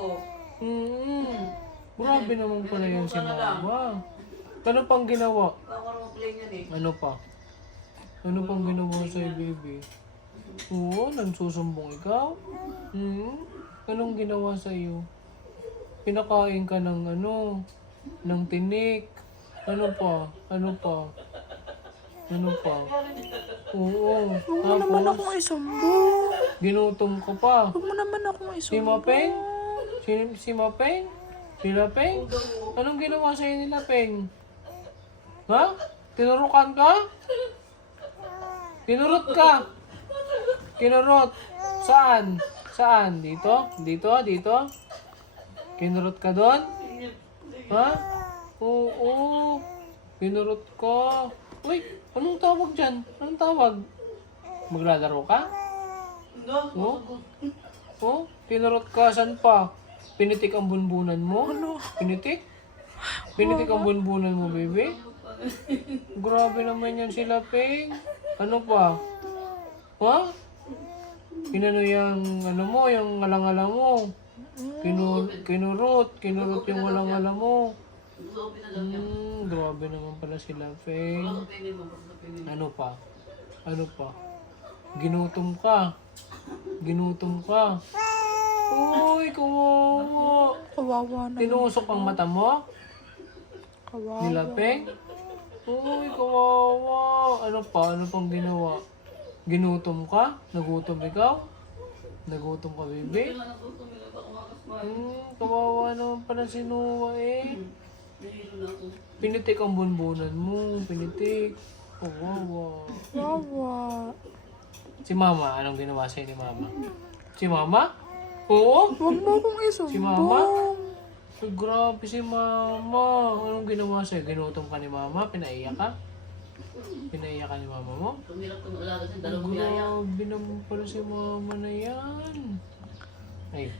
ko. Grabe naman pala yan si mama. Ano pang ginawa? Baka play niyan eh. Ano pa? Ano pang ginawa sa'yo, baby? Oo, nagsusumbong ikaw? Anong ginawa sa'yo? Pinakain ka ng ano? Ng tinik? Ano pa? Ano pa? Ano pa? Oo. Huwag mo naman Tapos, akong isumbong. ginutom ka pa. Huwag mo naman akong Si isumbong. Mapeng? Si Mapeng? Si Lapeng? Anong ginawa sa'yo ni Lapeng? Ha? Tinurukan ka? Tinurot ka? Kinurot? Saan? Saan? Dito? Dito? Dito? Kinurot ka doon? Ha? Oo. Kinurot ka. Uy, anong tawag dyan? Anong tawag? Maglalaro ka? Oh? Oh? Kinurot ka? Saan pa? Pinitik ang bunbunan mo? Pinitik? Pinitik ang bunbunan mo, baby? Grabe naman yan sila, Peng. Ano pa? Ha? Inano yung, ano mo, yung alangala mo? Kinurot yung alangala mo. Grabe naman pala sila, Peng. Ano pa? Ano pa? Ginutom ka. Ginutom ka. Uy, kawawa. Kawawa na. Tinusok ang mata mo? Kawawa. Nila, Peng? Uy, kawawa. Ano pa? Ano pang ginawa? Ginutom ka? Nagutom ikaw? Nagutom ka, baby? Kawawa naman pala si Noah eh. Pinitik ang bunbunan mo. Pinitik. Kawawa. Kawawa. Si Mama, anong ginawa sa'yo ni Mama? Si Mama? Oo? Huwag mo akong isumbong. Si Mama? Ay, grabe si Mama. Anong ginawa sa'yo? Ginutom ka ni Mama? Pinaiyak ka? Pinaiyak ka ni Mama mo? Tumilap ko ng alaga sa dalawang yaya. Grabe naman pala si Mama na yan. Ay,